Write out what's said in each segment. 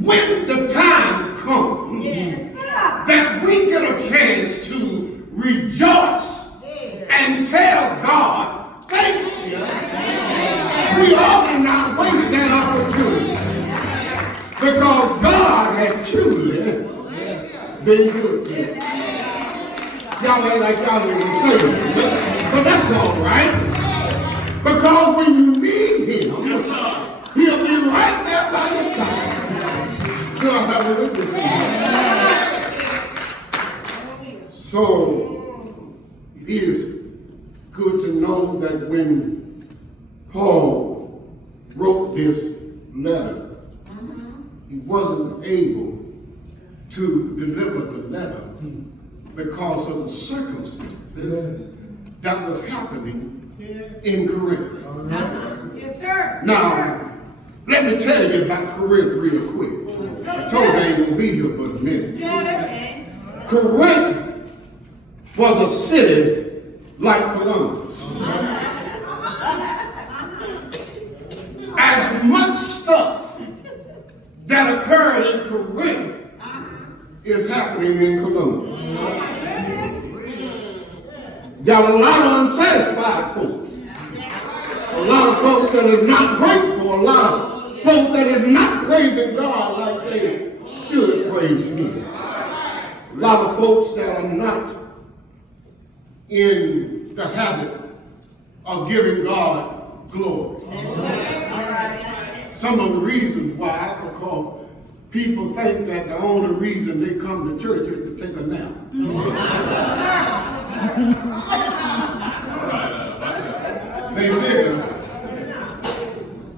when the time comes that we get a chance to rejoice and tell God, thank you, we ought to not waste that opportunity, because God had truly been good to us. Y'all ain't like y'all even say that, but that's all right. Because when you need him, he'll be right there by your side. God have a witness. So it is good to know that when Paul wrote this letter, he wasn't able to deliver the letter because of the circumstances that was happening in Corinth. Yes, sir. Now, let me tell you about Corinth real quick. I told you I ain't gonna be here for a minute. Corinth was a city like Columbus. As much stuff that occurred in Corinth is happening in Columbus. Got a lot of unsatisfied folks. A lot of folks that is not grateful. A lot of folks that is not praising God like they should praise him. A lot of folks that are not in the habit of giving God glory. Some of the reasons why, because people think that the only reason they come to church is to take a nap. They figure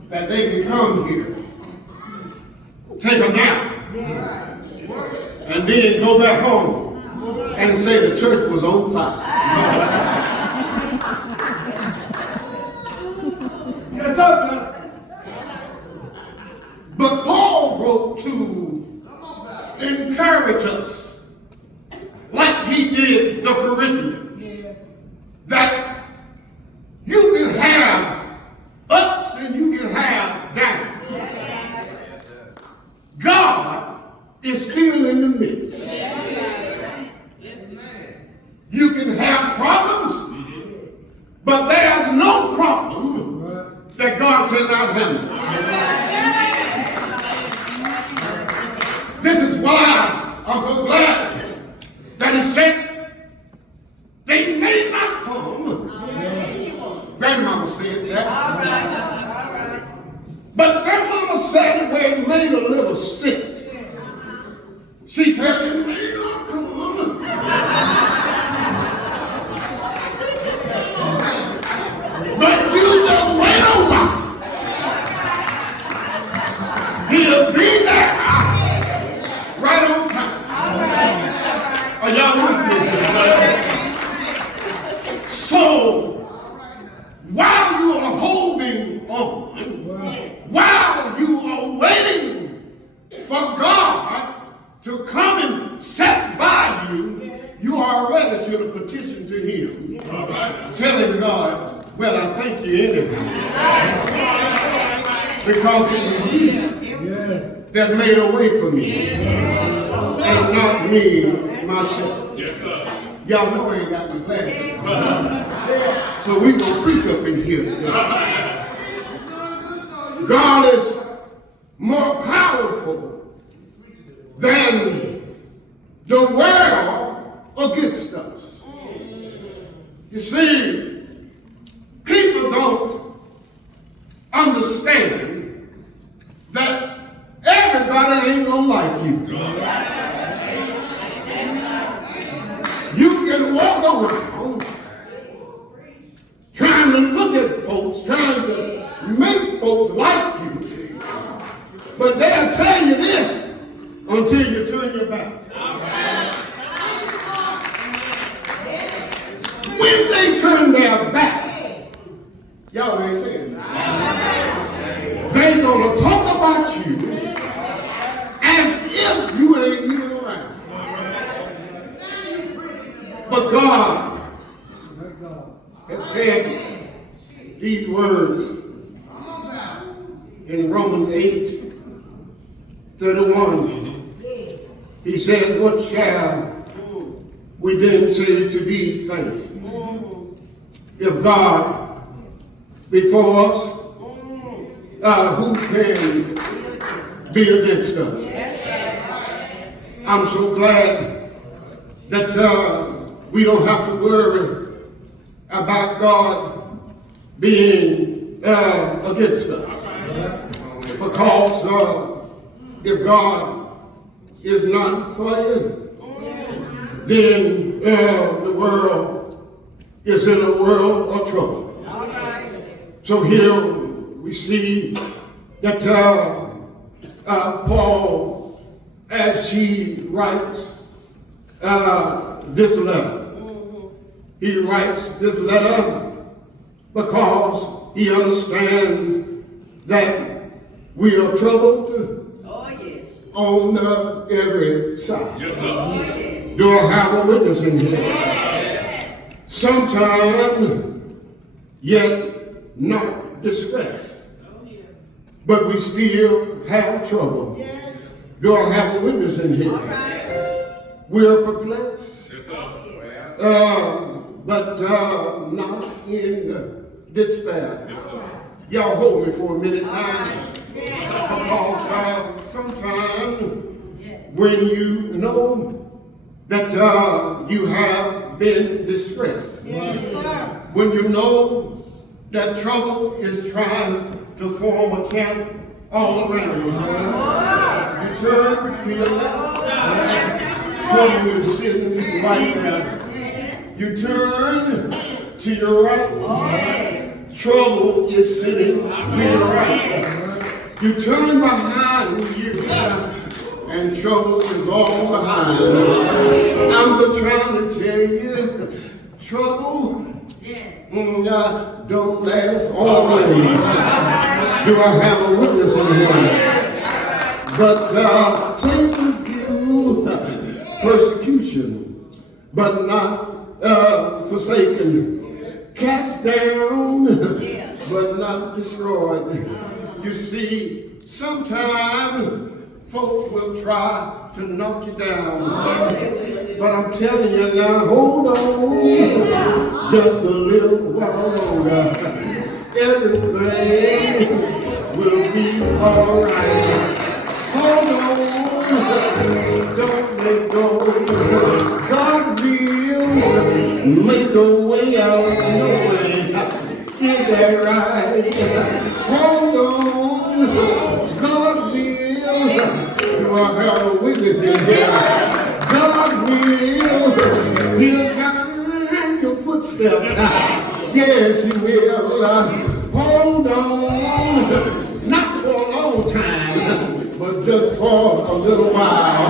that they can come here, take a nap, and then go back home and say the church was on fire. Yes, but Paul wrote to encourage us, like he did the Corinthians, that you can have ups and you can have downs. God is still in the midst. You can have problems, but there's no problem that God cannot handle. This is why I'm so glad that he said they may not come. Grandmama said that. All right. But grandmama said it where it made a little sense. She said they may not come. But you just wait a while. He'll be there. Right on time. All right. Are y'all with me? So, while you are holding on, while you are waiting for God to come and sit by you, you already should have petitioned to him, telling God, well, I thank you anyhow. Because it was you that made a way for me, and not me myself. Yes, sir. Y'all know I ain't got my glasses. So we gonna preach up in here. God is more powerful than the world against us. You see, people don't understand that everybody ain't gonna like you. You can walk around trying to look at folks, trying to make folks like you, but they'll tell you this until you turn your back. When they turn their back, y'all ain't saying that. They're gonna talk about you as if you ain't even around. But God has said these words in Romans 8 31. He said, what shall we then say to these things? If God be for us, who can be against us? I'm so glad that we don't have to worry about God being against us. Because if God is not for you, then the world is in a world of trouble. So here we see that Paul, as he writes this letter, he writes this letter because he understands that we are troubled on every side. Yes, Do I have a witness in here? Sometimes, yet not distressed, but we still have trouble. Do I have a witness in here? We are perplexed, but not in despair. Y'all hold me for a minute now, because sometimes when you know that you have been distressed, when you know that trouble is trying to form a camp all around you, you turn to your left, trouble is sitting right there. You turn to your right, trouble is sitting to your right. You turn behind you, and trouble is all behind. I'm just trying to tell you, trouble don't last always. Do I have a witness in here? But taking you persecution, but not forsaken, cast down, but not destroyed. You see, sometimes folks will try to knock you down, but I'm telling you now, hold on just a little while longer. Everything will be all right. Hold on, don't let go. God will make a way out of no way. Is that right? Hold on, God will. Do I have a witness in here? God will. He'll guide your footsteps. Yes, he will. Hold on, not for a long time, but just for a little while.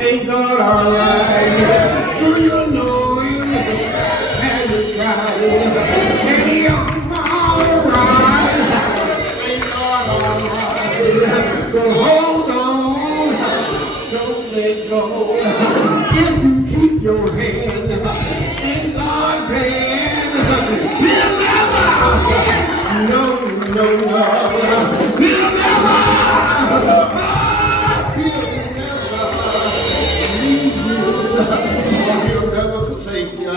Ain't God all right? Do you know him? Have you tried it? Ain't he all right? Ain't God all right? But hold on, don't let go. If you keep your hand in God's hand, he'll never, no, he'll never leave you, he'll never forsake you.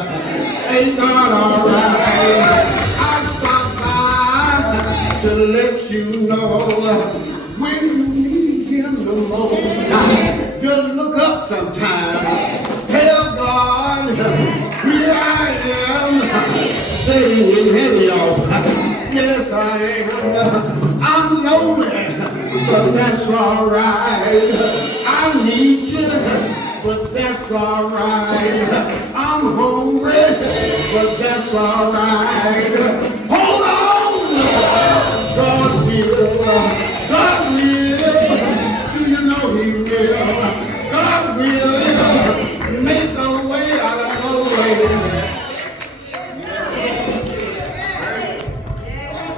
Ain't God all right? I stopped by to let you know when you need him the most. Just look up sometime. Tell God, here I am, sitting in heavy off. Yes, I am. I'm lonely, but that's all right. I need you, but that's all right. I'm hungry, but that's all right. Hold on, God will. God will. Do you know he will? God will.